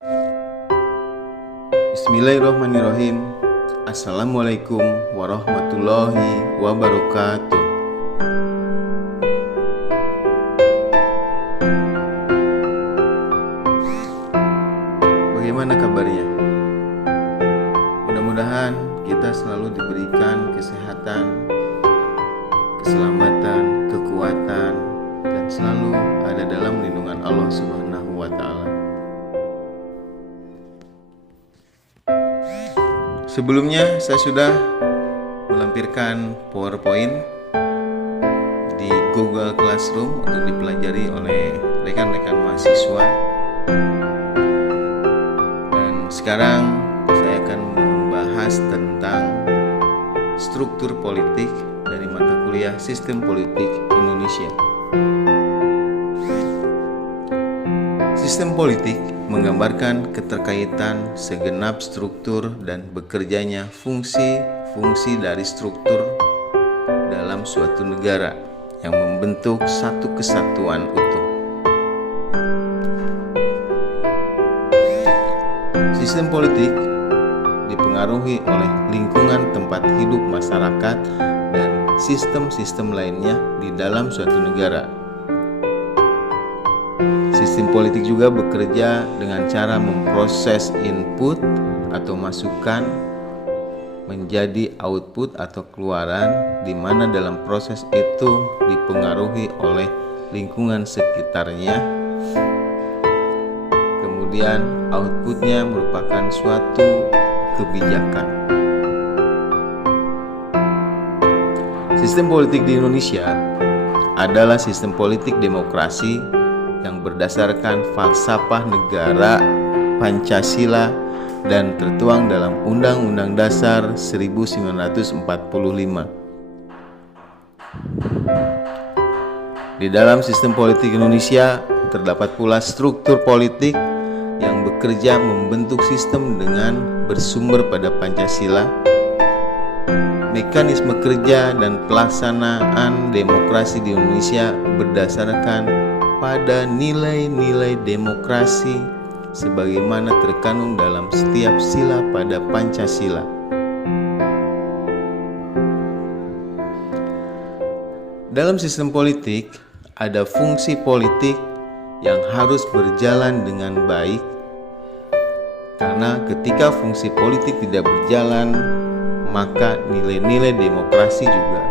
Bismillahirrahmanirrahim. Assalamualaikum warahmatullahi wabarakatuh. Bagaimana kabarnya? Mudah-mudahan kita selalu diberikan kesehatan, keselamatan, kekuatan, dan selalu ada dalam lindungan Allah Subhanahu wa Ta'ala. Sebelumnya saya sudah melampirkan PowerPoint di Google Classroom untuk dipelajari oleh rekan-rekan mahasiswa. Dan sekarang saya akan membahas tentang struktur politik dari mata kuliah Sistem Politik Indonesia. Sistem politik menggambarkan keterkaitan segenap struktur dan bekerjanya fungsi-fungsi dari struktur dalam suatu negara yang membentuk satu kesatuan utuh. Sistem politik dipengaruhi oleh lingkungan tempat hidup masyarakat dan sistem-sistem lainnya di dalam suatu negara. Sistem politik juga bekerja dengan cara memproses input atau masukan menjadi output atau keluaran, di mana dalam proses itu dipengaruhi oleh lingkungan sekitarnya. Kemudian outputnya merupakan suatu kebijakan. Sistem politik di Indonesia adalah sistem politik demokrasi yang berdasarkan falsafah negara Pancasila dan tertuang dalam Undang-Undang Dasar 1945. Di dalam sistem politik Indonesia terdapat pula struktur politik yang bekerja membentuk sistem dengan bersumber pada Pancasila. Mekanisme kerja dan pelaksanaan demokrasi di Indonesia berdasarkan pada nilai-nilai demokrasi sebagaimana terkandung dalam setiap sila pada Pancasila. Dalam sistem politik ada fungsi politik yang harus berjalan dengan baik, karena ketika fungsi politik tidak berjalan, maka nilai-nilai demokrasi juga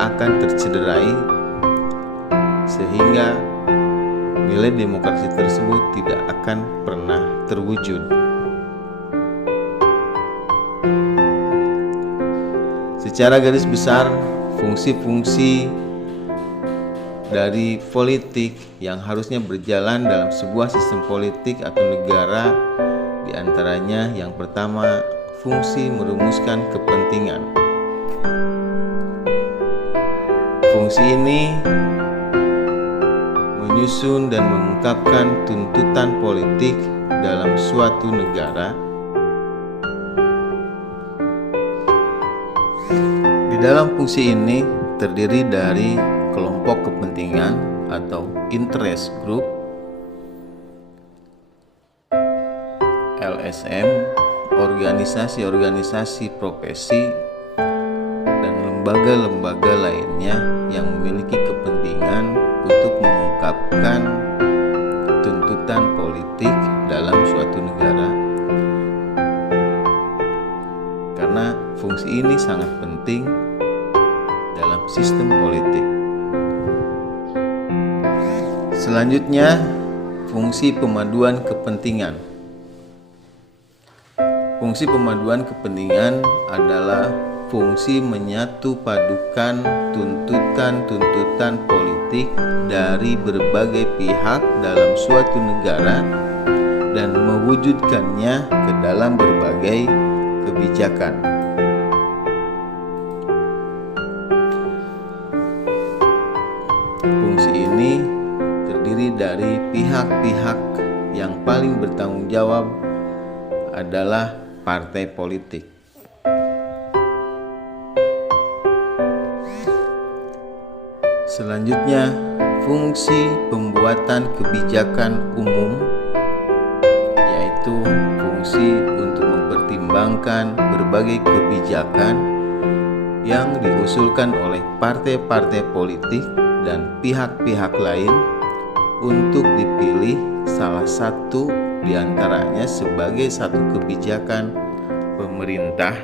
akan tercederai, sehingga nilai demokrasi tersebut tidak akan pernah terwujud. Secara garis besar, fungsi-fungsi dari politik yang harusnya berjalan dalam sebuah sistem politik atau negara, diantaranya yang pertama, fungsi merumuskan kepentingan. Fungsi ini menyusun dan mengungkapkan tuntutan politik dalam suatu negara. Di dalam fungsi ini terdiri dari kelompok kepentingan atau interest group, LSM, organisasi-organisasi profesi, dan lembaga-lembaga lainnya yang memiliki kepentingan untuk mengungkapkan tuntutan politik dalam suatu negara. Karena fungsi ini sangat penting dalam sistem politik. Selanjutnya, fungsi pemaduan kepentingan. Fungsi pemaduan kepentingan adalah fungsi menyatu padukan tuntutan-tuntutan politik dari berbagai pihak dalam suatu negara dan mewujudkannya ke dalam berbagai kebijakan. Fungsi ini terdiri dari pihak-pihak yang paling bertanggung jawab adalah partai politik. Selanjutnya, fungsi pembuatan kebijakan umum, yaitu yaitu fungsi untuk mempertimbangkan berbagai kebijakan yang diusulkan oleh partai-partai politik dan pihak-pihak lain untuk dipilih salah satu di antaranya sebagai satu kebijakan pemerintah.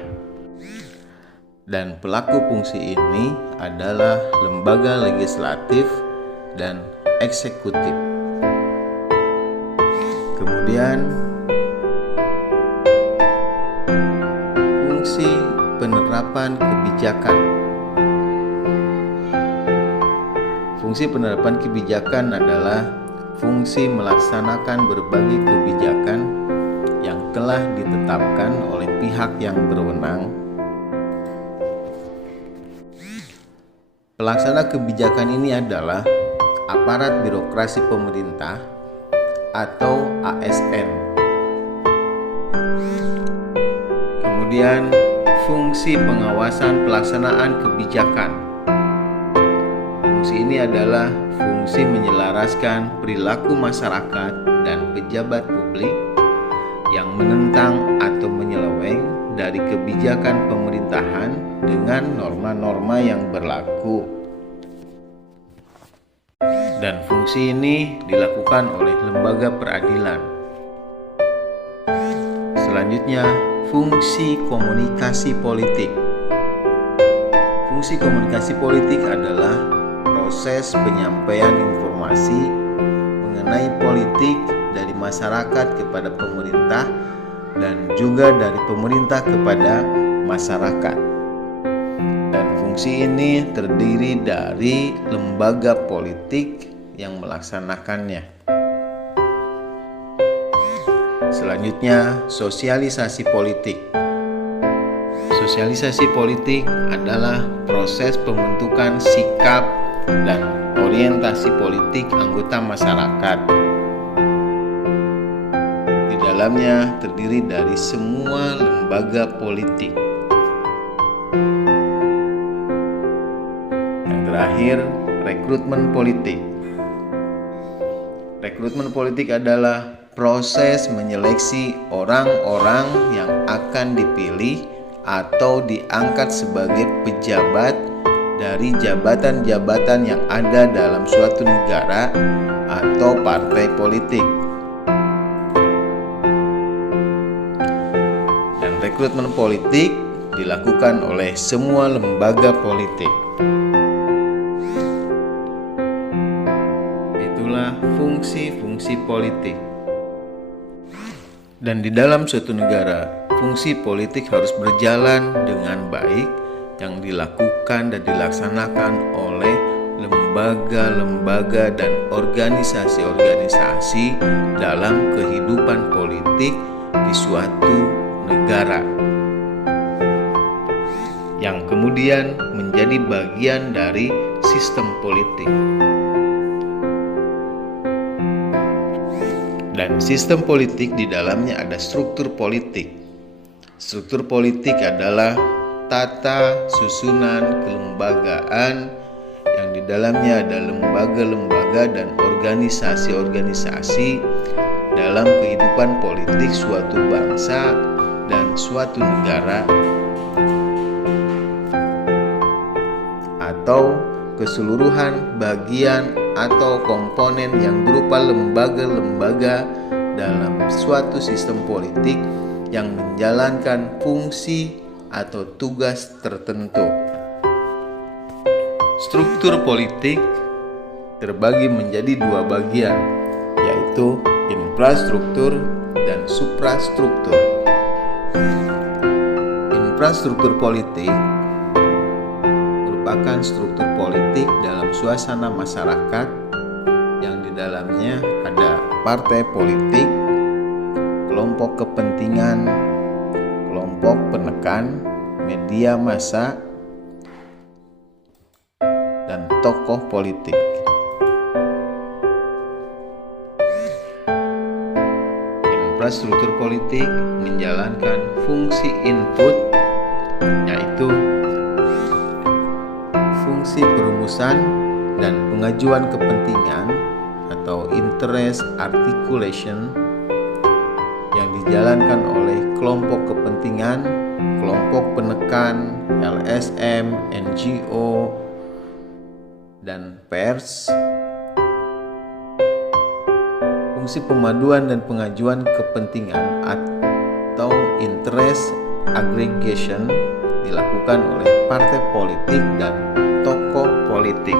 Dan pelaku fungsi ini adalah lembaga legislatif dan eksekutif. Kemudian fungsi penerapan kebijakan. Fungsi penerapan kebijakan adalah fungsi melaksanakan berbagai kebijakan yang telah ditetapkan oleh pihak yang berwenang. Pelaksana kebijakan ini adalah aparat birokrasi pemerintah atau ASN. Kemudian fungsi pengawasan pelaksanaan kebijakan. Fungsi ini adalah fungsi menyelaraskan perilaku masyarakat dan pejabat publik yang menentang atau menyeleweng dari kebijakan pemerintahan dengan norma-norma yang berlaku. Dan fungsi ini dilakukan oleh lembaga peradilan. Selanjutnya, fungsi komunikasi politik. Fungsi komunikasi politik adalah proses penyampaian informasi mengenai politik dari masyarakat kepada pemerintah dan juga dari pemerintah kepada masyarakat. Dan fungsi ini terdiri dari lembaga politik yang melaksanakannya. Selanjutnya, sosialisasi politik. Sosialisasi politik adalah proses pembentukan sikap dan orientasi politik anggota masyarakat. Di dalamnya terdiri dari semua lembaga politik. Yang terakhir, rekrutmen politik. Rekrutmen politik adalah proses menyeleksi orang-orang yang akan dipilih atau diangkat sebagai pejabat dari jabatan-jabatan yang ada dalam suatu negara atau partai politik. Dan rekrutmen politik dilakukan oleh semua lembaga politik. Itulah fungsi-fungsi politik. Dan di dalam suatu negara, fungsi politik harus berjalan dengan baik yang dilakukan dan dilaksanakan oleh lembaga-lembaga dan organisasi-organisasi dalam kehidupan politik di suatu negara, yang kemudian menjadi bagian dari sistem politik. Dan sistem politik di dalamnya ada struktur politik. Struktur politik adalah tata susunan kelembagaan yang di dalamnya ada lembaga-lembaga dan organisasi-organisasi dalam kehidupan politik suatu bangsa dan suatu negara, atau keseluruhan bagian atau komponen yang berupa lembaga-lembaga dalam suatu sistem politik yang menjalankan fungsi atau tugas tertentu. Struktur politik terbagi menjadi dua bagian, yaitu infrastruktur dan suprastruktur. Infrastruktur politik merupakan struktur politik dalam suasana masyarakat yang di dalamnya ada partai politik, kelompok kepentingan, kelompok penekan, media massa, dan tokoh politik. Infrastruktur politik menjalankan fungsi input, yaitu fungsi perumusan dan pengajuan kepentingan atau interest articulation, yang di dijalankan oleh kelompok kepentingan, kelompok penekan, LSM, NGO, dan pers. Fungsi pemaduan dan pengajuan kepentingan atau interest aggregation dilakukan oleh partai politik dan tokoh politik.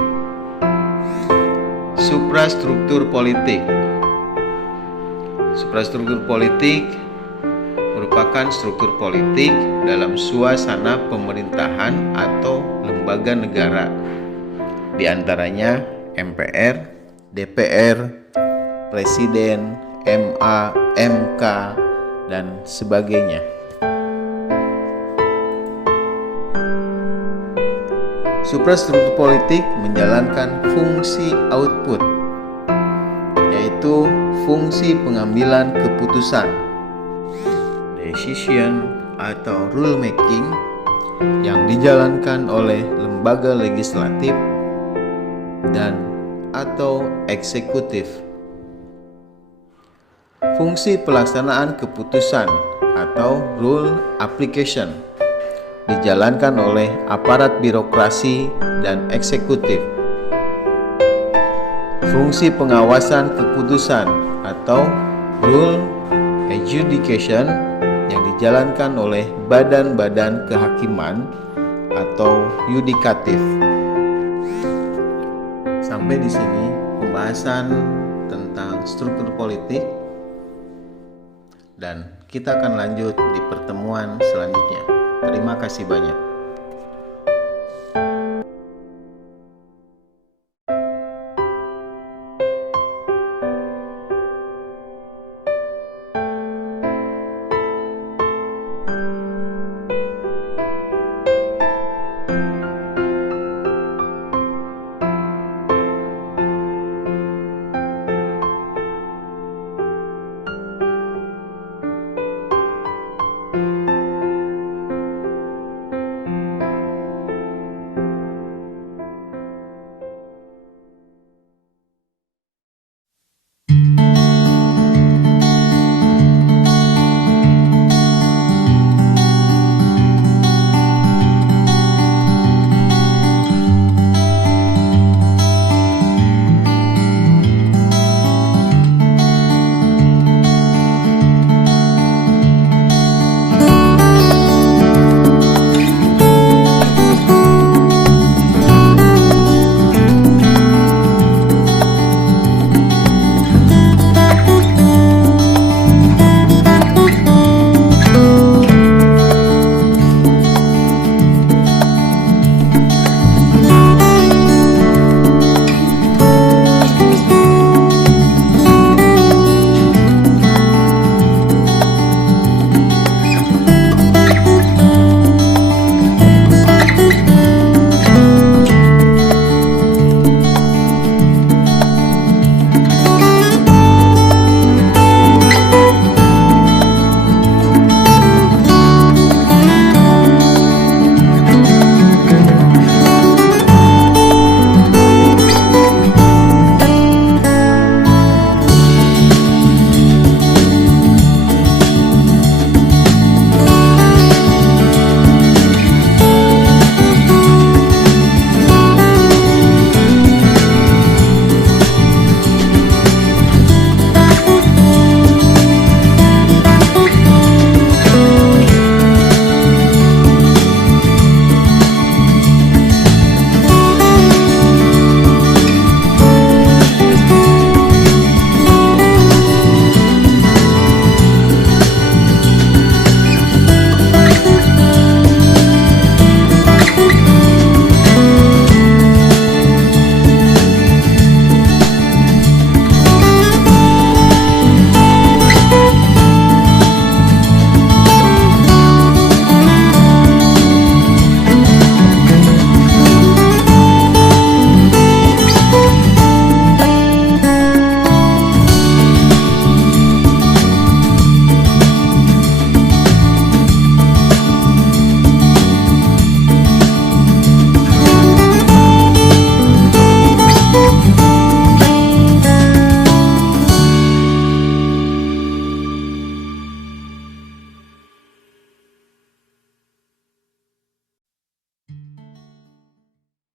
Suprastruktur politik. Suprastruktur politik merupakan struktur politik dalam suasana pemerintahan atau lembaga negara, di antaranya MPR, DPR, Presiden, MA, MK, dan sebagainya. Suprastruktur politik menjalankan fungsi output, yaitu fungsi pengambilan keputusan, decision atau rule making, yang dijalankan oleh lembaga legislatif dan atau eksekutif. Fungsi pelaksanaan keputusan atau rule application dijalankan oleh aparat birokrasi dan eksekutif. Fungsi pengawasan keputusan atau rule adjudication yang dijalankan oleh badan-badan kehakiman atau yudikatif. Sampai di sini pembahasan tentang struktur politik, dan kita akan lanjut di pertemuan selanjutnya. Terima kasih banyak.